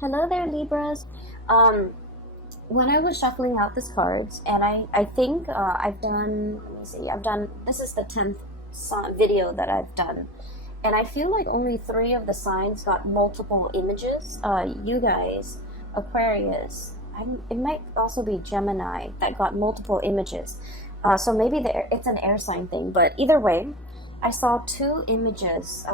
Hello there, Libras. Um, when I was shuffling out these cards, and I think I've done, let me see, this is the 10th video that I've done. And I feel like only three of the signs got multiple images. You guys, Aquarius, it might also be Gemini that got multiple images. So maybe it's an air sign thing, but either way, I saw two images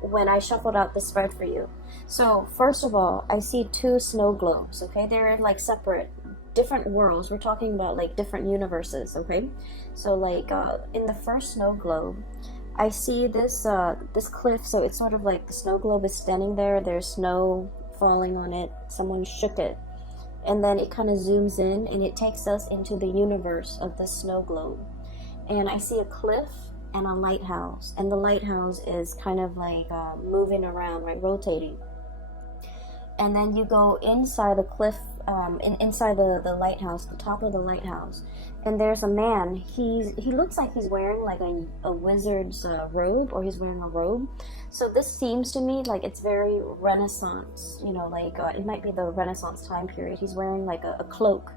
when I shuffled out the spread for you. So first of all, I see two snow globes, okay? They're like separate, different worlds. We're talking about like different universes, okay? So like in the first snow globe, I see this cliff, so it's sort of like the snow globe is standing there, there's snow falling on it, someone shook it, and then it kind of zooms in and it takes us into the universe of the snow globe. And I see a cliff and a lighthouse, and the lighthouse is kind of like moving around, right, rotating. And then you go inside the cliff, inside the lighthouse, the top of the lighthouse, and there's a man. He looks like he's wearing like a wizard's robe, or he's wearing a robe. So this seems to me like it's very Renaissance, like it might be the Renaissance time period. He's wearing like a cloak,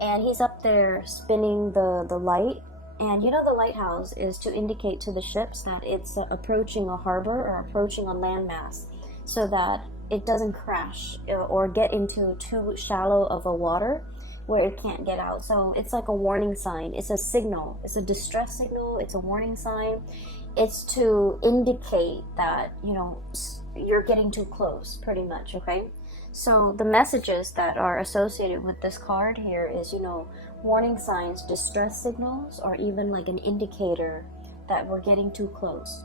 and he's up there spinning the light. And the lighthouse is to indicate to the ships that it's approaching a harbor or approaching a landmass, so that it doesn't crash or get into too shallow of a water where it can't get out. So it's like a warning sign. It's a signal. It's a distress signal. It's a warning sign. It's to indicate that, you're getting too close, pretty much, okay? So the messages that are associated with this card here is, warning signs, distress signals, or even like an indicator that we're getting too close.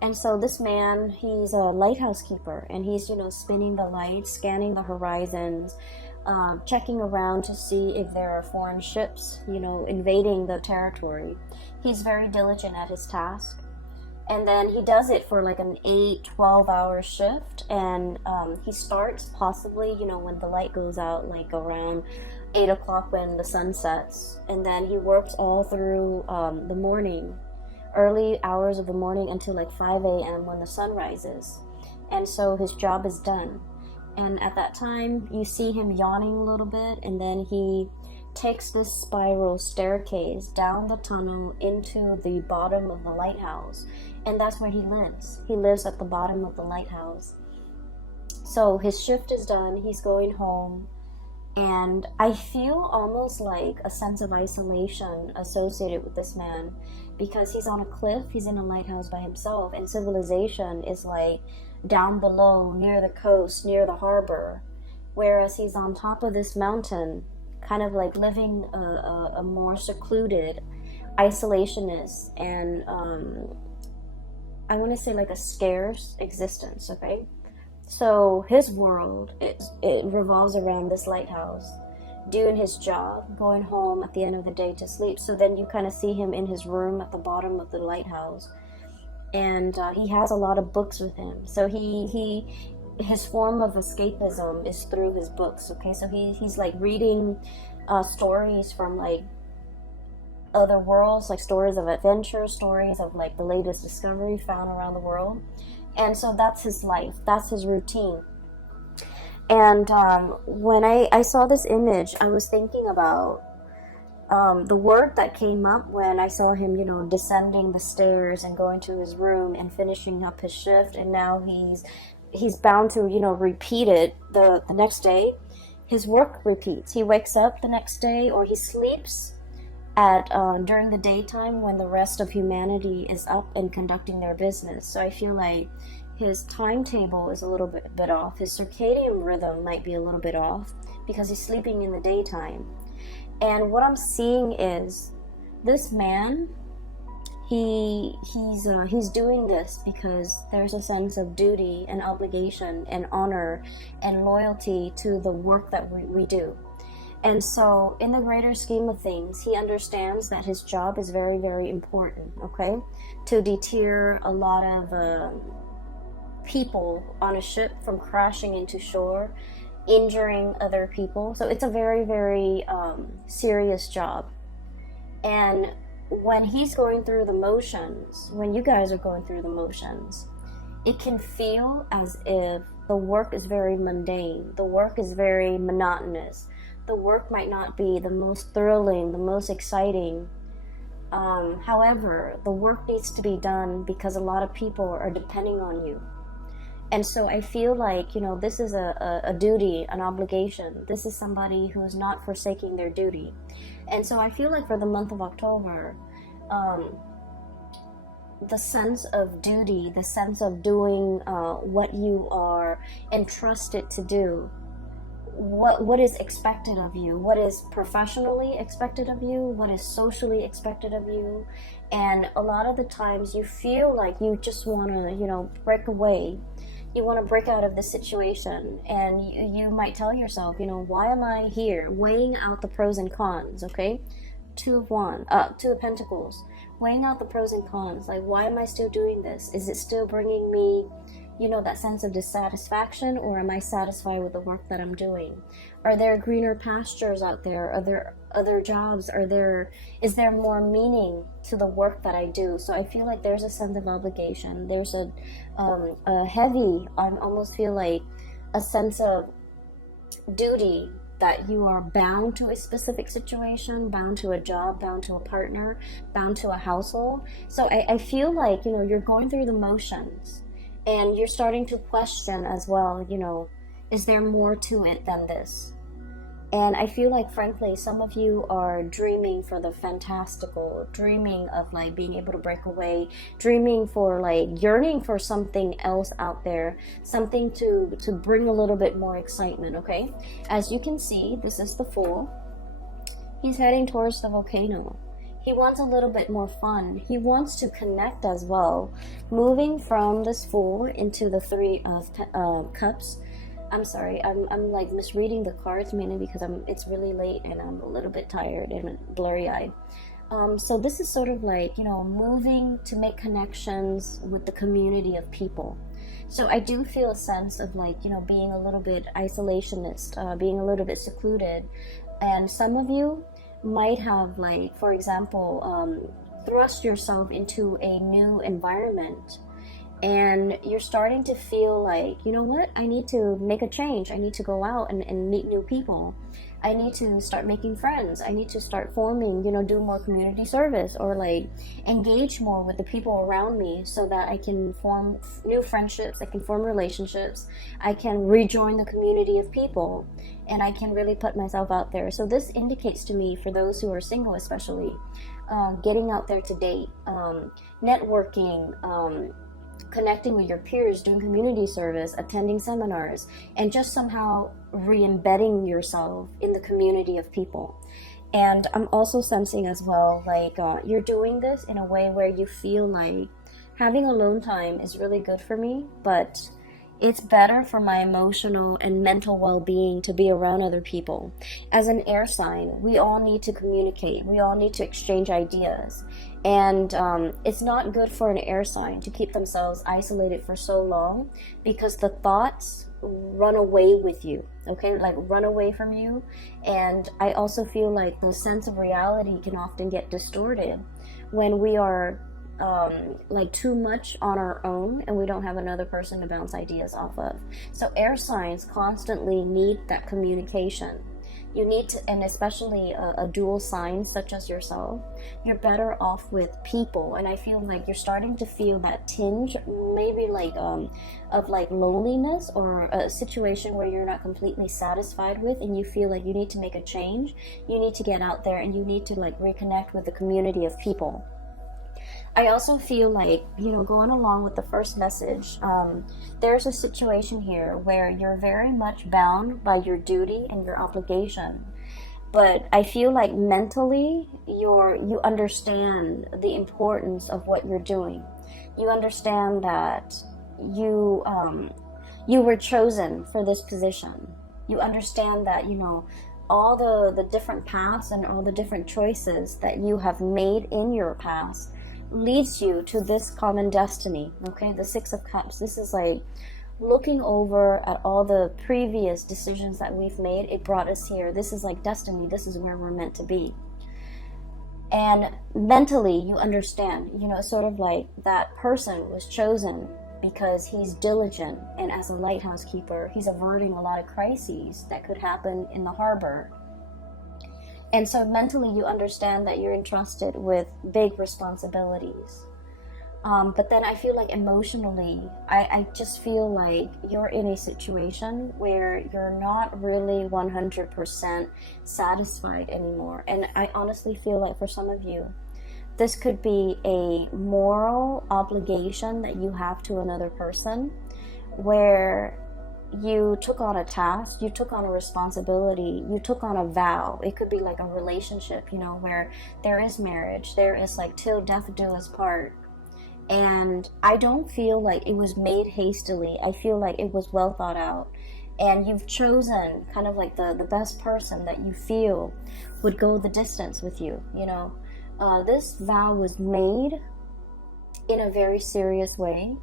And so this man, he's a lighthouse keeper, and he's, spinning the lights, scanning the horizons, checking around to see if there are foreign ships, invading the territory. He's very diligent at his task. And then he does it for like an 12-hour shift. And he starts possibly, when the light goes out, like around 8 o'clock when the sun sets. And then he works all through the morning, early hours of the morning until like 5 a.m. when the sun rises. And so his job is done. And at that time, you see him yawning a little bit, and then he takes this spiral staircase down the tunnel into the bottom of the lighthouse. And that's where he lives. He lives at the bottom of the lighthouse. So his shift is done, he's going home. And I feel almost like a sense of isolation associated with this man, because he's on a cliff, he's in a lighthouse by himself, and civilization is like down below, near the coast, near the harbor, whereas he's on top of this mountain, kind of like living a more secluded, isolationist, and I want to say like a scarce existence, okay? So his world, it revolves around this lighthouse, doing his job, going home at the end of the day to sleep. So then you kind of see him in his room at the bottom of the lighthouse, and he has a lot of books with him. So his form of escapism is through his books, okay? So he's like reading stories from like other worlds, like stories of adventure, stories of like the latest discovery found around the world. And so that's his life, that's his routine. And when I saw this image, I was thinking about the word that came up when I saw him, descending the stairs and going to his room and finishing up his shift. And now he's bound to, repeat it the next day. His work repeats. He wakes up the next day, or he sleeps at during the daytime when the rest of humanity is up and conducting their business. So I feel like his timetable is a little bit off. His circadian rhythm might be a little bit off because he's sleeping in the daytime. And what I'm seeing is this man, he's doing this because there's a sense of duty and obligation and honor and loyalty to the work that we do. And so in the greater scheme of things, he understands that his job is very, very important, okay? To deter a lot of people on a ship from crashing into shore, injuring other people. So it's a very, very serious job. And when he's going through the motions, when you guys are going through the motions, it can feel as if the work is very mundane, the work is very monotonous, the work might not be the most thrilling, the most exciting. However, the work needs to be done because a lot of people are depending on you. And so I feel like, this is a duty, an obligation. This is somebody who is not forsaking their duty. And so I feel like for the month of October, the sense of duty, the sense of doing what you are entrusted to do, what is expected of you, what is professionally expected of you, what is socially expected of you. And a lot of the times you feel like you just want to, break away. You want to break out of the situation, and you might tell yourself, why am I here? Weighing out the pros and cons, okay? Two of Pentacles. Weighing out the pros and cons. Like, why am I still doing this? Is it still bringing me, that sense of dissatisfaction, or am I satisfied with the work that I'm doing? Are there greener pastures out there? Are there other jobs? Is there more meaning to the work that I do? So I feel like there's a sense of obligation. There's a heavy, I almost feel like a sense of duty, that you are bound to a specific situation, bound to a job, bound to a partner, bound to a household. So I feel like, you're going through the motions, and you're starting to question as well, is there more to it than this? And I feel like, frankly, some of you are dreaming for the fantastical, dreaming of like being able to break away, dreaming for like yearning for something else out there, something to bring a little bit more excitement, okay? As you can see, this is the Fool. He's heading towards the volcano. He wants a little bit more fun. He wants to connect as well. Moving from this Fool into the Three of Cups. I'm sorry, I'm like misreading the cards, mainly because it's really late and I'm a little bit tired and blurry-eyed. So this is sort of like, moving to make connections with the community of people. So I do feel a sense of like, being a little bit isolationist, being a little bit secluded. And some of you might have, like, for example, thrust yourself into a new environment, and you're starting to feel like, what, I need to make a change. I need to go out and meet new people. I need to start making friends. I need to start forming, do more community service, or like engage more with the people around me, so that I can form new friendships, I can form relationships, I can rejoin the community of people, and I can really put myself out there. So this indicates to me, for those who are single especially, getting out there to date, networking, connecting with your peers, doing community service, attending seminars, and just somehow re-embedding yourself in the community of people. And I'm also sensing as well, like, you're doing this in a way where you feel like having alone time is really good for me, but it's better for my emotional and mental well-being to be around other people. As an air sign, we all need to communicate. We all need to exchange ideas. And it's not good for an air sign to keep themselves isolated for so long, because the thoughts run away with you, okay? Like, run away from you. And I also feel like the sense of reality can often get distorted when we are like too much on our own and we don't have another person to bounce ideas off of. So air signs constantly need that communication. You need to, and especially a dual sign such as yourself, you're better off with people. And I feel like you're starting to feel that tinge, maybe like of like loneliness, or a situation where you're not completely satisfied with, and you feel like you need to make a change. You need to get out there and you need to like reconnect with the community of people. I also feel like, going along with the first message, there's a situation here where you're very much bound by your duty and your obligation. But I feel like mentally, you understand the importance of what you're doing. You understand that you were chosen for this position. You understand that, all the different paths and all the different choices that you have made in your past leads you to this common destiny, okay? The Six of Cups. This is like looking over at all the previous decisions that we've made. It brought us here. This is like destiny. This is where we're meant to be. And mentally, you understand, sort of like that person was chosen because he's diligent, and as a lighthouse keeper, he's averting a lot of crises that could happen in the harbor. And so mentally you understand that you're entrusted with big responsibilities. But then I feel like emotionally, I just feel like you're in a situation where you're not really 100% satisfied anymore. And I honestly feel like for some of you, this could be a moral obligation that you have to another person, where you took on a task, you took on a responsibility, you took on a vow. It could be like a relationship, you know, where there is marriage, there is like till death do us part. And I don't feel like it was made hastily. I feel like it was well thought out. And you've chosen kind of like the best person that you feel would go the distance with you, you know. This vow was made in a very serious way.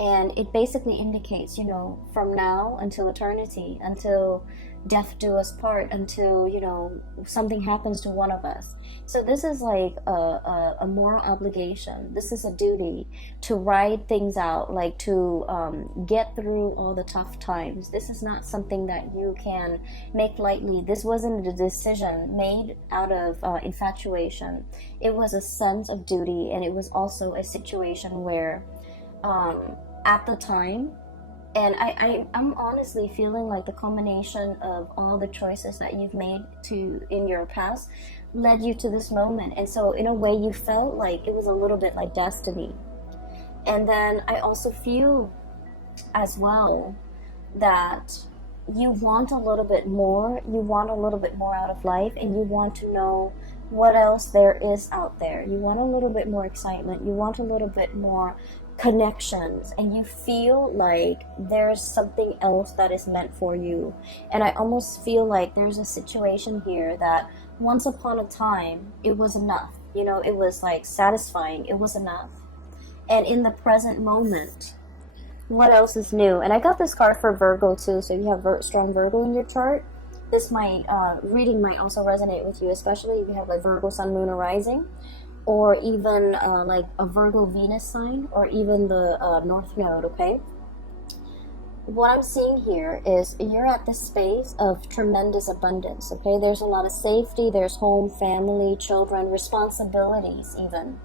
And it basically indicates, you know, from now until eternity, until death do us part, until, you know, something happens to one of us. So this is like a moral obligation. This is a duty to ride things out, like to get through all the tough times. This is not something that you can make lightly. This wasn't a decision made out of infatuation. It was a sense of duty, and it was also a situation where at the time, and I'm honestly feeling like the combination of all the choices that you've made in your past led you to this moment. And so in a way you felt like it was a little bit like destiny. And then I also feel as well that you want a little bit more. You want a little bit more out of life, and you want to know what else there is out there. You want a little bit more excitement. You want a little bit more connections, and you feel like there's something else that is meant for you. And I almost feel like there's a situation here that once upon a time it was enough, you know, it was like satisfying, it was enough. And in the present moment, what else is new? And I got this card for Virgo too, so if you have strong Virgo in your chart, this might reading might also resonate with you, especially if you have like Virgo sun, moon, or rising, or even like a Virgo Venus sign, or even the North Node, okay? What I'm seeing here is you're at this space of tremendous abundance, okay? There's a lot of safety, there's home, family, children, responsibilities even.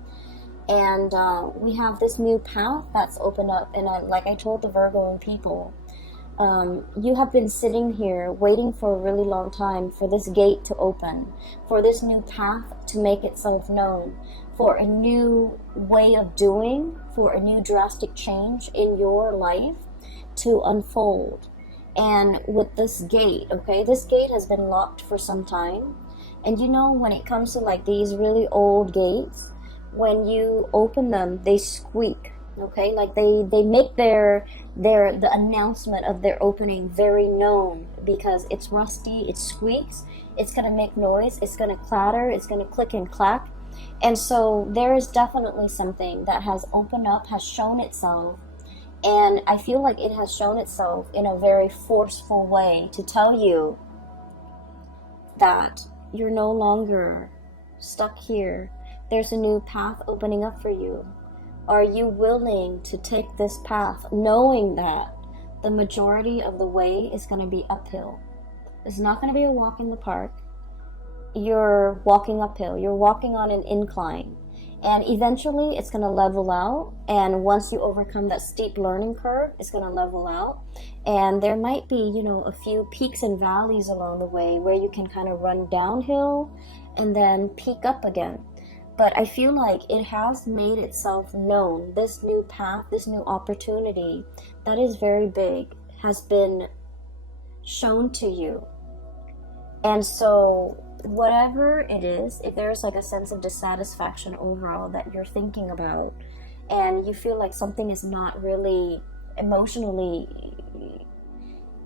And we have this new path that's opened up, and like I told the Virgo people, you have been sitting here waiting for a really long time for this gate to open, for this new path to make itself known, for a new way of doing, for a new drastic change in your life to unfold. And with this gate, okay, this gate has been locked for some time. And you know, when it comes to like these really old gates, when you open them, they squeak. Okay, like they make the announcement of their opening very known, because it's rusty, it squeaks, it's gonna make noise, it's gonna clatter, it's gonna click and clack. And so there is definitely something that has opened up, has shown itself, and I feel like it has shown itself in a very forceful way to tell you that you're no longer stuck here. There's a new path opening up for you. Are you willing to take this path, knowing that the majority of the way is going to be uphill? It's not going to be a walk in the park. You're walking uphill. You're walking on an incline. And eventually it's going to level out. And once you overcome that steep learning curve, it's going to level out. And there might be, you know, a few peaks and valleys along the way where you can kind of run downhill and then peak up again. But I feel like it has made itself known. This new path, this new opportunity that is very big has been shown to you. And so whatever it is, if there's like a sense of dissatisfaction overall that you're thinking about, and you feel like something is not really emotionally,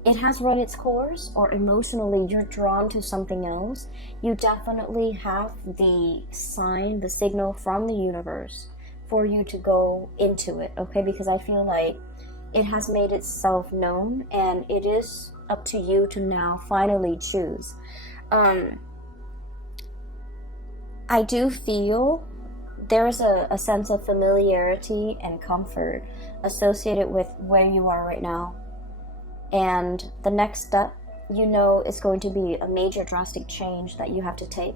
it has run its course, or emotionally you're drawn to something else, you definitely have the sign, the signal from the universe for you to go into it, okay? Because I feel like it has made itself known, and it is up to you to now finally choose. I do feel there's a sense of familiarity and comfort associated with where you are right now. And the next step, you know, is going to be a major drastic change that you have to take.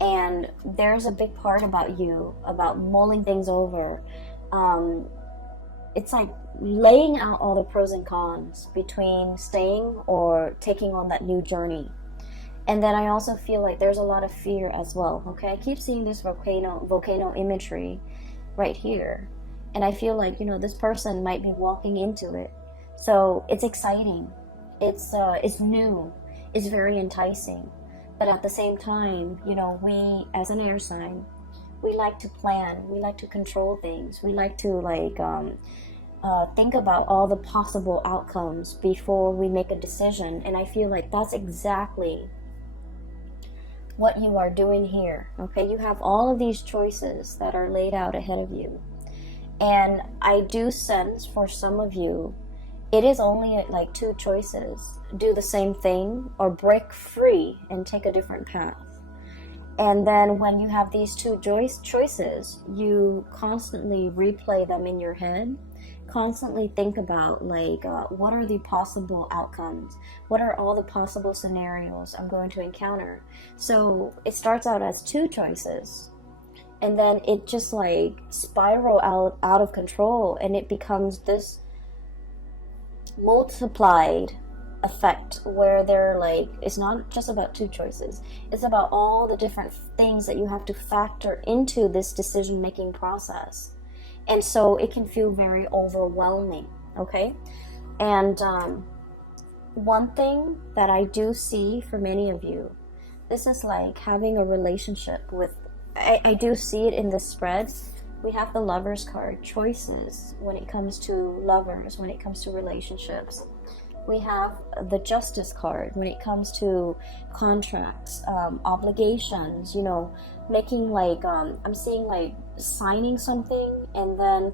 And there's a big part about you, about mulling things over. It's like laying out all the pros and cons between staying or taking on that new journey. And then I also feel like there's a lot of fear as well. Okay, I keep seeing this volcano imagery right here, and I feel like, you know, this person might be walking into it. So it's exciting, it's new, it's very enticing, but at the same time, you know, we as an air sign, we like to plan, we like to control things, we like to think about all the possible outcomes before we make a decision. And I feel like that's exactly what you are doing here. Okay, you have all of these choices that are laid out ahead of you, and I do sense for some of you it is only like two choices: do the same thing or break free and take a different path. And then when you have these two choices, you constantly replay them in your head, constantly think about like what are the possible outcomes, what are all the possible scenarios I'm going to encounter. So it starts out as two choices, and then it just like spiral out of control, and it becomes this multiplied effect where they're like, it's not just about two choices, it's about all the different things that you have to factor into this decision making process. And so it can feel very overwhelming. Okay, and one thing that I do see for many of you, this is like having a relationship with, I do see it in the spread. We have the Lovers card, choices when it comes to lovers, when it comes to relationships. We have the Justice card when it comes to contracts, obligations, you know, making like, I'm seeing like signing something, and then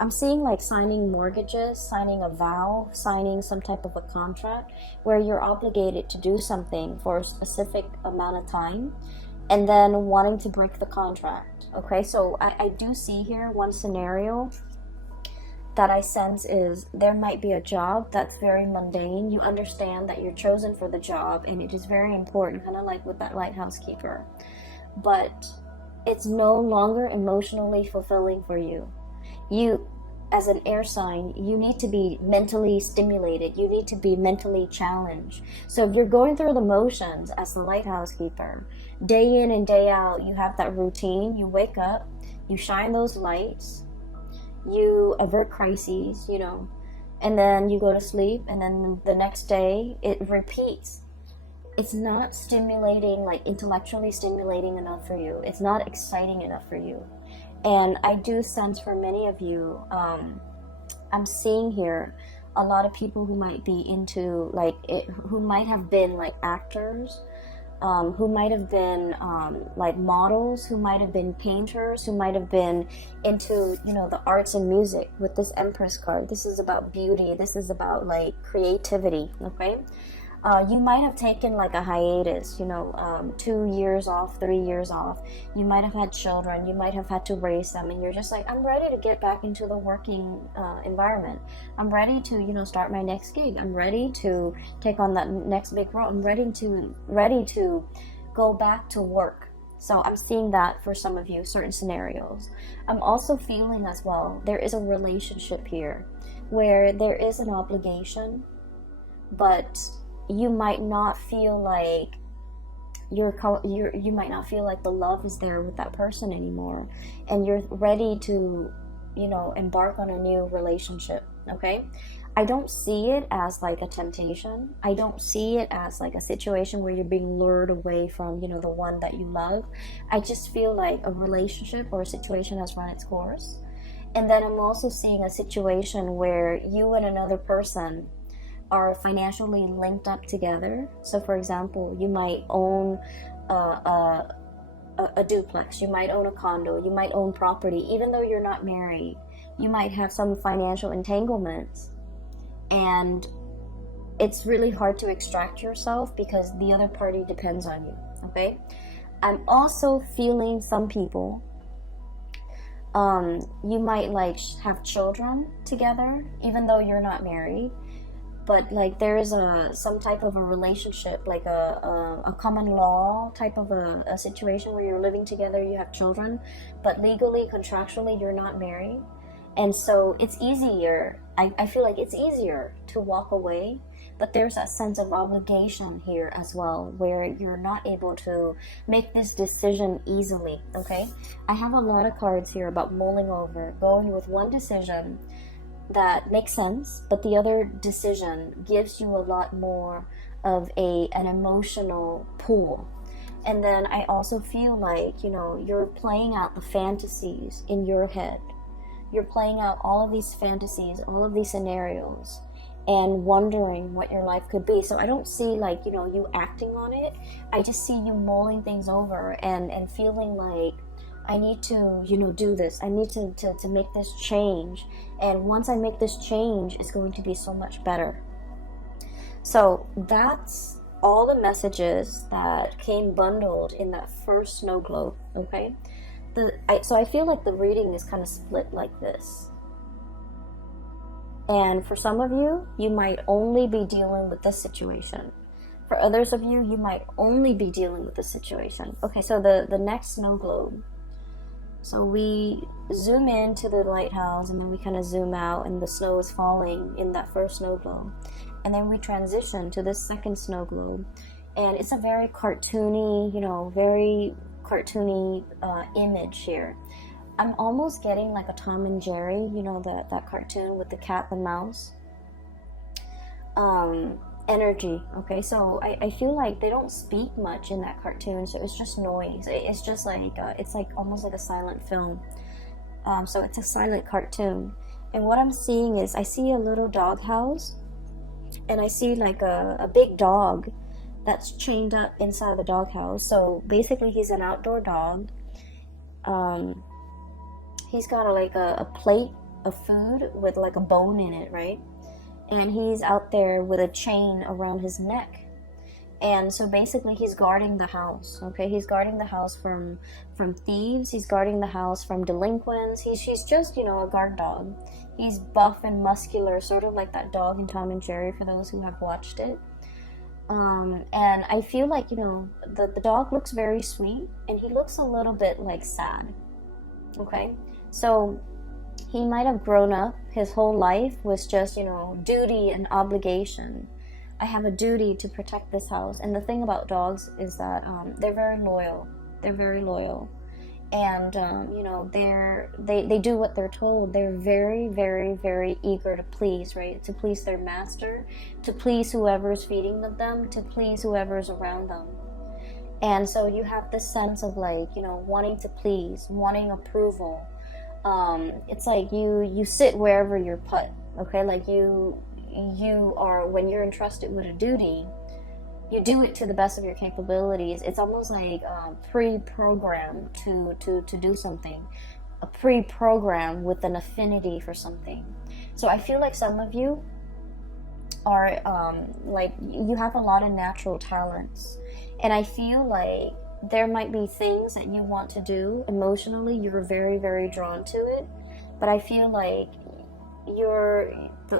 I'm seeing like signing mortgages, signing a vow, signing some type of a contract where you're obligated to do something for a specific amount of time, and then wanting to break the contract. Okay, so I do see here one scenario that I sense is there might be a job that's very mundane. You understand that you're chosen for the job and it is very important, kind of like with that lighthouse keeper, but it's no longer emotionally fulfilling for you. You, as an air sign, you need to be mentally stimulated, you need to be mentally challenged. So if you're going through the motions as the lighthouse keeper, day in and day out, you have that routine, you wake up, you shine those lights, you avert crises, you know, and then you go to sleep, and then the next day it repeats. It's not stimulating, like intellectually stimulating enough for you. It's not exciting enough for you. And I do sense for many of you, I'm seeing here a lot of people who might be into like it, who might have been like actors, who might have been like models, who might have been painters, who might have been into, you know, the arts and music. With this Empress card, this is about beauty, this is about like creativity. Okay, you might have taken like a hiatus, you know, 2 years off, 3 years off. You might have had children, you might have had to raise them, and you're just like, I'm ready to get back into the working environment. I'm ready to, you know, start my next gig. I'm ready to take on that next big role. I'm ready to go back to work. So I'm seeing that for some of you, certain scenarios. I'm also feeling as well, there is a relationship here where there is an obligation, but you might not feel like you might not feel like the love is there with that person anymore, and you're ready to, you know, embark on a new relationship. Okay, I don't see it as like a temptation. I don't see it as like a situation where you're being lured away from, you know, the one that you love. I just feel like a relationship or a situation has run its course. And then I'm also seeing a situation where you and another person are financially linked up together. So for example, you might own a duplex, you might own a condo, you might own property, even though you're not married. You might have some financial entanglements, and it's really hard to extract yourself because the other party depends on you. Okay, I'm also feeling some people, you might like have children together, even though you're not married. But like there is some type of a relationship, like a common law type of a situation where you're living together, you have children, but legally, contractually, you're not married. And so it's easier, I feel like it's easier to walk away, but there's that sense of obligation here as well, where you're not able to make this decision easily, okay? I have a lot of cards here about mulling over, going with one decision that makes sense, but the other decision gives you a lot more of an emotional pull. And then I also feel like, you know, you're playing out the fantasies in your head. You're playing out all of these fantasies, all of these scenarios, and wondering what your life could be. So I don't see like, you know, you acting on it. I just see you mulling things over and feeling like, I need to, you know, do this. I need to make this change. And once I make this change, it's going to be so much better. So that's all the messages that came bundled in that first snow globe, okay? So I feel like the reading is kind of split like this. And for some of you, you might only be dealing with this situation. For others of you, you might only be dealing with this situation. Okay, so the next snow globe. So we zoom into the lighthouse, and then we kind of zoom out, and the snow is falling in that first snow globe. And then we transition to this second snow globe. And it's a very cartoony, you know, very cartoony image here. I'm almost getting like a Tom and Jerry, you know, that cartoon with the cat and mouse energy. Okay, so I feel like they don't speak much in that cartoon, so it's just noise. It's just like it's like almost like a silent film. So it's a silent cartoon, and what I'm seeing is I see a little dog house, and I see like a big dog that's chained up inside the dog house. So basically he's an outdoor dog. He's got a plate of food with like a bone in it, right? And he's out there with a chain around his neck. And so basically he's guarding the house, okay? He's guarding the house from thieves. He's guarding the house from delinquents. He's just, you know, a guard dog. He's buff and muscular, sort of like that dog in Tom and Jerry, for those who have watched it. And I feel like, you know, the dog looks very sweet, and he looks a little bit like sad, okay? So he might have grown up, his whole life was just, you know, duty and obligation. I have a duty to protect this house. And the thing about dogs is that they're very loyal. They're very loyal. And, you know, they do what they're told. They're very, very, very eager to please, right? To please their master, to please whoever's feeding them, to please whoever's around them. And so you have this sense of like, you know, wanting to please, wanting approval. It's like you sit wherever you're put, okay? Like you are, when you're entrusted with a duty, you do it to the best of your capabilities. It's almost like pre-programmed to do something, a pre-program with an affinity for something. So I feel like some of you are like, you have a lot of natural talents, and I feel like there might be things that you want to do emotionally. You're very, very drawn to it, but I feel like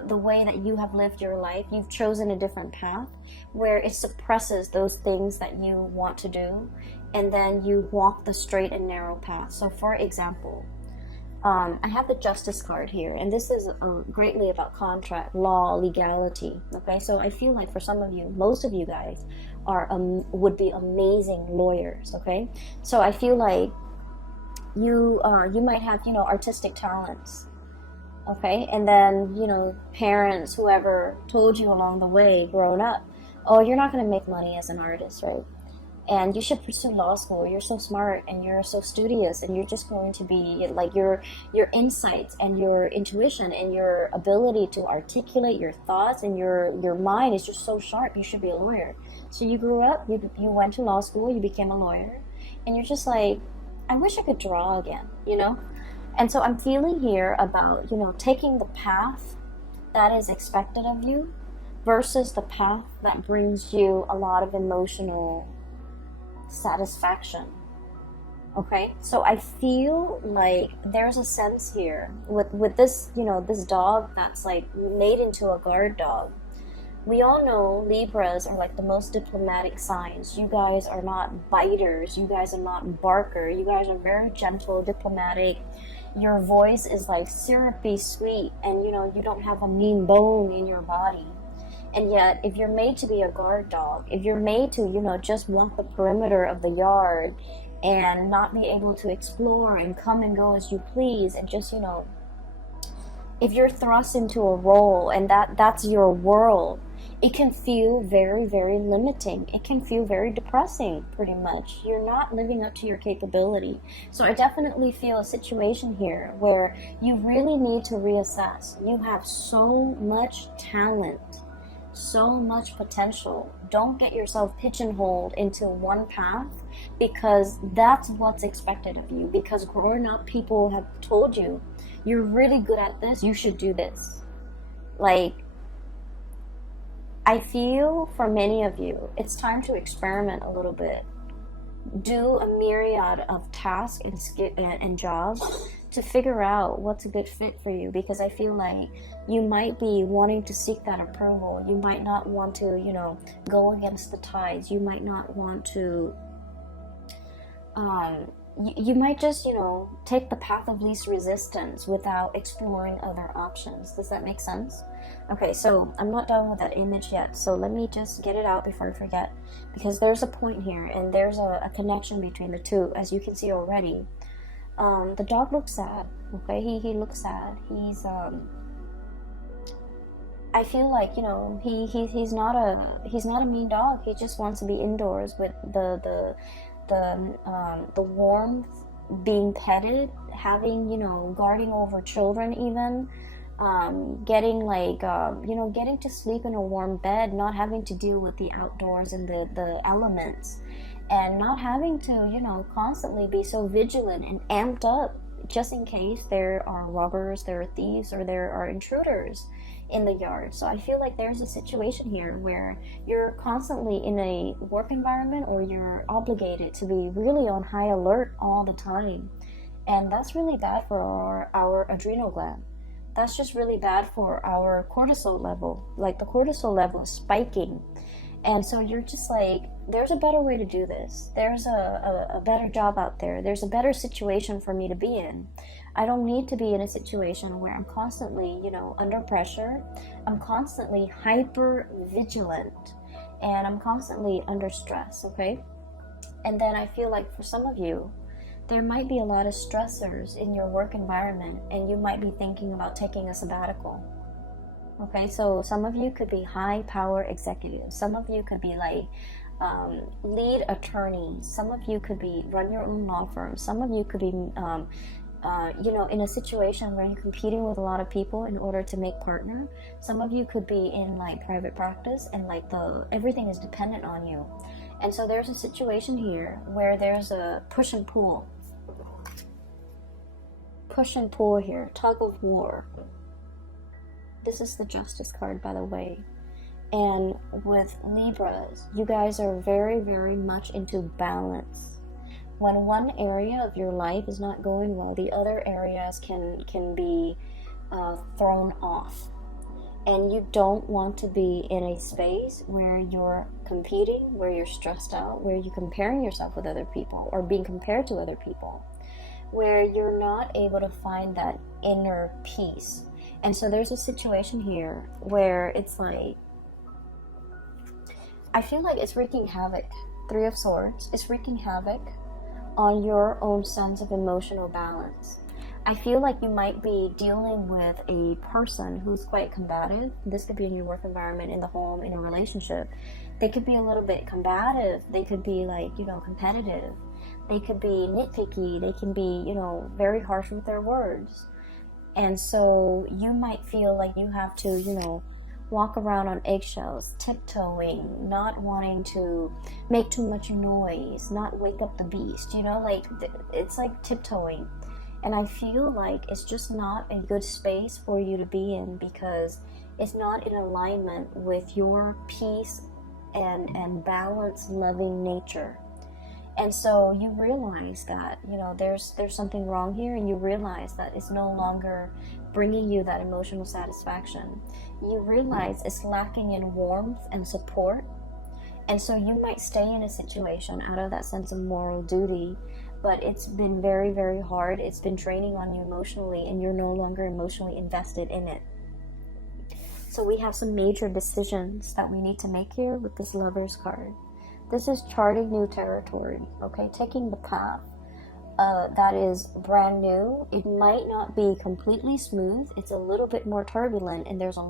the way that you have lived your life, you've chosen a different path where it suppresses those things that you want to do, and then you walk the straight and narrow path. So for example, I have the Justice card here, and this is greatly about contract, law, legality, okay? So I feel like for some of you, most of you guys would be amazing lawyers, okay? So I feel like you might have, you know, artistic talents, okay? And then, you know, parents, whoever told you along the way growing up, oh, you're not going to make money as an artist, right? And you should pursue law school. You're so smart and you're so studious, and you're just going to be like your insights and your intuition and your ability to articulate your thoughts and your mind is just so sharp. You should be a lawyer. So you grew up, you went to law school, you became a lawyer, and you're just like, I wish I could draw again, you know? And so I'm feeling here about, you know, taking the path that is expected of you versus the path that brings you a lot of emotional satisfaction. Okay, so I feel like there's a sense here with this, you know, this dog that's like made into a guard dog. We all know Libras are like the most diplomatic signs. You guys are not biters. You guys are not barker. You guys are very gentle, diplomatic. Your voice is like syrupy sweet, and you know, you don't have a mean bone in your body. And yet, if you're made to be a guard dog, if you're made to, you know, just walk the perimeter of the yard and not be able to explore and come and go as you please, and just, you know, if you're thrust into a role and that's your world, it can feel very, very limiting. It can feel very depressing, pretty much. You're not living up to your capability. So I definitely feel a situation here where you really need to reassess. You have so much talent, so much potential. Don't get yourself pigeonholed into one path, because that's what's expected of you. Because growing up, people have told you, you're really good at this, you should do this. Like, I feel for many of you, it's time to experiment a little bit. Do a myriad of tasks and jobs to figure out what's a good fit for you, because I feel like you might be wanting to seek that approval. You might not want to, you know, go against the tides. You might not want to, you might just, you know, take the path of least resistance without exploring other options. Does that make sense? Okay, so I'm not done with that image yet, so let me just get it out before I forget, because there's a point here and there's a connection between the two, as you can see already. The dog looks sad. Okay, he looks sad. He's I feel like, you know, he's not a mean dog. He just wants to be indoors with the warmth, being petted, having, you know, guarding over children, even getting like you know, getting to sleep in a warm bed, not having to deal with the outdoors and the elements, and not having to, you know, constantly be so vigilant and amped up just in case there are robbers, there are thieves, or there are intruders in the yard. So I feel like there's a situation here where you're constantly in a work environment, or you're obligated to be really on high alert all the time, and that's really bad for our adrenal gland. That's just really bad for our cortisol level. Like, the cortisol level is spiking, and so you're just like, there's a better way to do this. There's a better job out there. There's a better situation for me to be in. I don't need to be in a situation where I'm constantly, you know, under pressure. I'm constantly hyper vigilant, and I'm constantly under stress, okay? And then I feel like for some of you, there might be a lot of stressors in your work environment, and you might be thinking about taking a sabbatical. Okay, so some of you could be high power executives. Some of you could be like lead attorneys. Some of you could be run your own law firm. Some of you could be you know, in a situation where you're competing with a lot of people in order to make partner. Some of you could be in like private practice, and like everything is dependent on you. And so there's a situation here where there's a push and pull here, tug of war. This is the Justice card, by the way. And with Libras, you guys are very, very much into balance. When one area of your life is not going well, the other areas can be thrown off. And you don't want to be in a space where you're competing, where you're stressed out, where you're comparing yourself with other people, or being compared to other people, where you're not able to find that inner peace. And so there's a situation here where it's like, I feel like it's wreaking havoc. Three of Swords is wreaking havoc on your own sense of emotional balance. I feel like you might be dealing with a person who's quite combative. This could be in your work environment, in the home, in a relationship. They could be a little bit combative. They could be like, you know, competitive. They could be nitpicky. They can be, you know, very harsh with their words. And so you might feel like you have to, you know, walk around on eggshells, tiptoeing, not wanting to make too much noise, not wake up the beast, you know, like it's like tiptoeing. And I feel like it's just not a good space for you to be in, because it's not in alignment with your peace and balance loving nature. And so you realize that, you know, there's something wrong here, and you realize that it's no longer bringing you that emotional satisfaction. You realize it's lacking in warmth and support. And so you might stay in a situation out of that sense of moral duty, but it's been very, very hard. It's been draining on you emotionally, and you're no longer emotionally invested in it. So we have some major decisions that we need to make here with this Lovers card. This is charting new territory, okay? Taking the path that is brand new. It might not be completely smooth. It's a little bit more turbulent, and there's a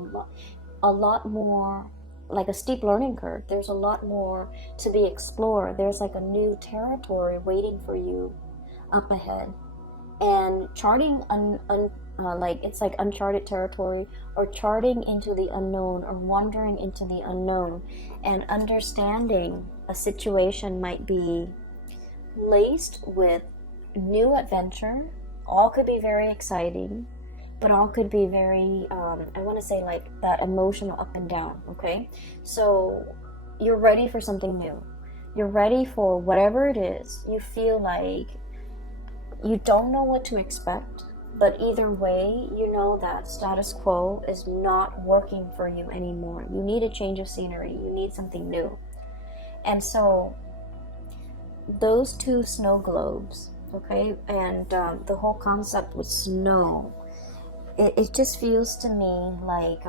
lot more, like a steep learning curve. There's a lot more to be explored. There's like a new territory waiting for you up ahead. And charting it's like uncharted territory, or charting into the unknown, or wandering into the unknown, and understanding a situation might be laced with new adventure. All could be very exciting, but all could be very I want to say like that emotional up and down. Okay, so you're ready for something new. You're ready for whatever it is. You feel like you don't know what to expect, but either way, you know that status quo is not working for you anymore. You need a change of scenery. You need something new. And so those two snow globes, okay, and the whole concept with snow, it just feels to me like,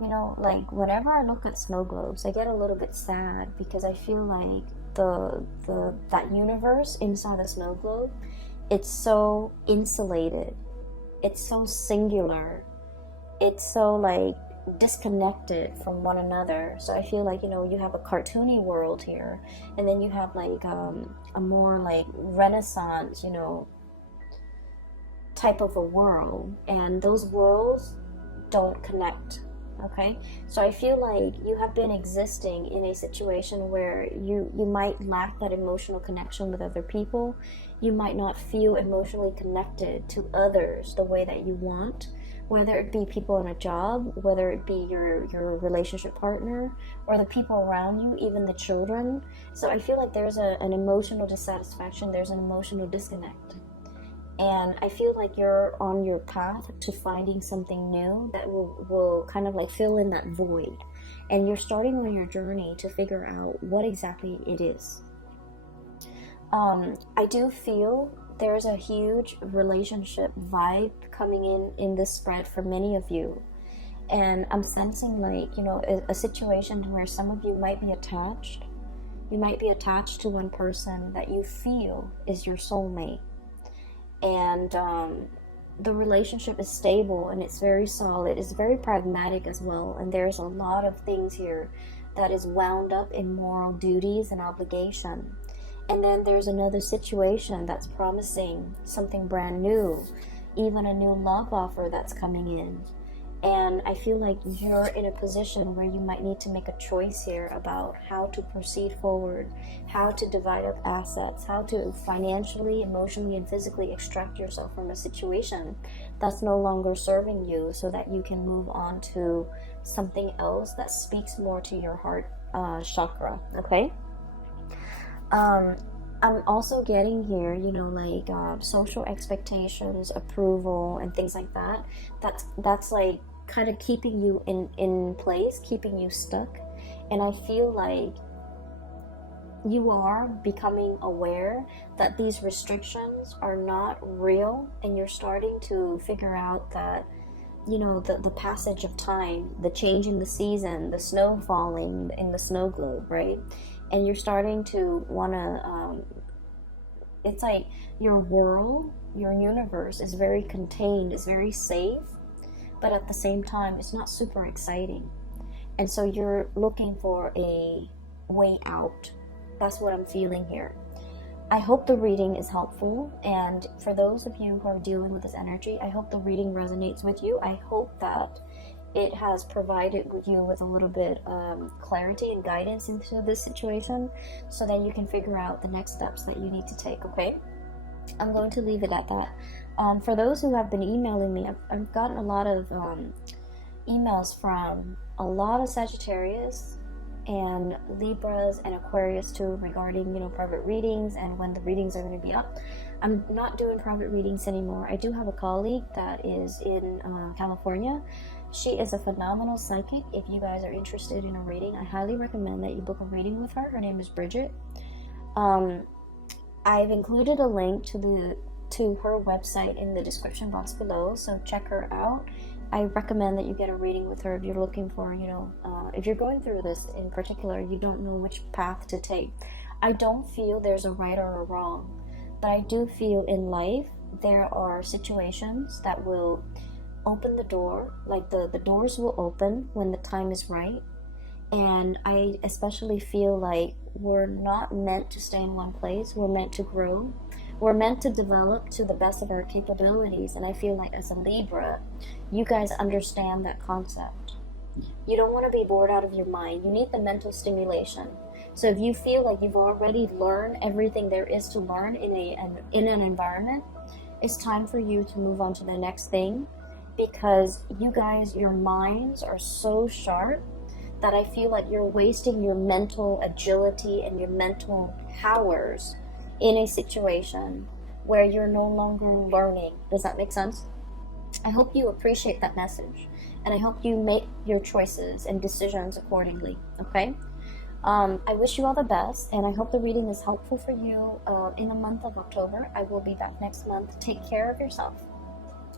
you know, like whenever I look at snow globes, I get a little bit sad, because I feel like that universe inside the snow globe, it's so insulated, it's so singular, it's so like disconnected from one another. So I feel like, you know, you have a cartoony world here, and then you have like a more like Renaissance, you know, type of a world, and those worlds don't connect. Okay, so I feel like you have been existing in a situation where you might lack that emotional connection with other people. You might not feel emotionally connected to others the way that you want, whether it be people in a job, whether it be your relationship partner, or the people around you, even the children. So I feel like there's an emotional dissatisfaction, there's an emotional disconnect. And I feel like you're on your path to finding something new that will kind of like fill in that void. And you're starting on your journey to figure out what exactly it is. I do feel there's a huge relationship vibe coming in this spread for many of you. And I'm sensing like, you know, a situation where some of you might be attached. You might be attached to one person that you feel is your soulmate. And the relationship is stable, and it's very solid. It's very pragmatic as well, and there's a lot of things here that is wound up in moral duties and obligation. And then there's another situation that's promising something brand new, even a new love offer that's coming in. And I feel like you're in a position where you might need to make a choice here about how to proceed forward, how to divide up assets, how to financially, emotionally, and physically extract yourself from a situation that's no longer serving you, so that you can move on to something else that speaks more to your heart chakra, okay? I'm also getting here, you know, like social expectations, approval, and things like that. That's like kind of keeping you in place, keeping you stuck. And I feel like you are becoming aware that these restrictions are not real, and you're starting to figure out that, you know, the passage of time, the change in the season, the snow falling in the snow globe, right? And you're starting to want to, it's like your world, your universe is very contained, it's very safe, but at the same time, it's not super exciting. And so you're looking for a way out. That's what I'm feeling here. I hope the reading is helpful, and for those of you who are dealing with this energy, I hope the reading resonates with you. I hope that it has provided you with a little bit clarity and guidance into this situation, so that you can figure out the next steps that you need to take, okay? I'm going to leave it at that. For those who have been emailing me, I've gotten a lot of emails from a lot of Sagittarius and Libras and Aquarius too, regarding, you know, private readings and when the readings are going to be up. I'm not doing private readings anymore. I do have a colleague that is in California. She is a phenomenal psychic. If you guys are interested in a reading, I highly recommend that you book a reading with her. Her name is Bridget. I've included a link to her website in the description box below, so check her out. I recommend that you get a reading with her if you're looking for, you know, if you're going through this in particular, you don't know which path to take. I don't feel there's a right or a wrong, but I do feel in life there are situations that will open the door, like the doors will open when the time is right. And I especially feel like we're not meant to stay in one place. We're meant to grow. We're meant to develop to the best of our capabilities. And I feel like as a Libra, you guys understand that concept. You don't want to be bored out of your mind. You need the mental stimulation. So if you feel like you've already learned everything there is to learn in an environment, it's time for you to move on to the next thing, because you guys, your minds are so sharp that I feel like you're wasting your mental agility and your mental powers in a situation where you're no longer learning. Does that make sense? I hope you appreciate that message, and I hope you make your choices and decisions accordingly, okay? I wish you all the best, and I hope the reading is helpful for you in the month of October. I will be back next month. Take care of yourself.